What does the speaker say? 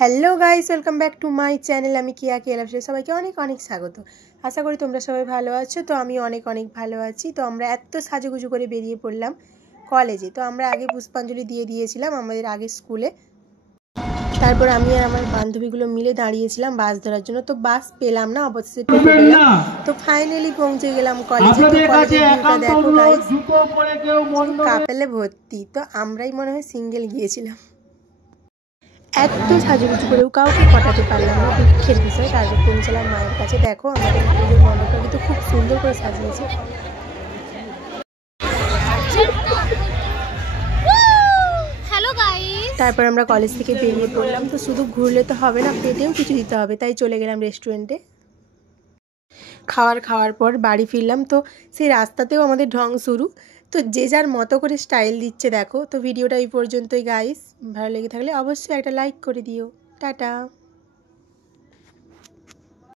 Hello guys, welcome back to my channel. আমি কিয়া কেলাফসে সবাইকে অনেক অনেক স্বাগত। আশা করি তোমরা সবাই ভালো আছো। তো আমি অনেক অনেক ভালো আছি। তো আমরা এত সাজুগুজু করে বেরিয়ে পড়লাম কলেজে। তো আমরা আগে পুষ্পাঞ্জলি দিয়ে দিয়েছিলাম আমাদের আগের স্কুলে। তারপর আমি আর আমার বান্ধবীগুলো মিলে দাঁড়িয়েছিলাম বাস ধরার জন্য। তো বাস পেলাম না, অবশেষে টোটো পেলাম। তো ফাইনালি পৌঁছে গেলাম কলেজে। তো কলেজের ভিউটা দেখো গাইস, কাপেলে ভর্তি। তো আমরাই মনে হয় সিঙ্গেল গিয়েছিলাম। এত সাজুগুজু করেও কাউকে পটাতে পারলাম না, দুঃখের বিষয়। তারপর পৌঁছালাম মায়ের কাছে। দেখো আমাদের পুজোর মণ্ডপটা কিন্তু খুব সুন্দর করে সাজিয়েছে। তারপর আমরা কলেজ থেকে বেরিয়ে পড়লাম। তো শুধু ঘুরলে তো হবে না, পেটেও কিছু দিতে হবে, তাই চলে গেলাম রেস্টুরেন্টে। খাওয়ার পর বাড়ি ফিরলাম। তো সেই রাস্তাতেও আমাদের ঢং শুরু। তো যে যার মতো করে স্টাইল দিচ্ছে দেখো। তো ভিডিওটা এই পর্যন্তই গাইস। ভালো লেগে থাকলে অবশ্যই একটা লাইক করে দিও। টাটা।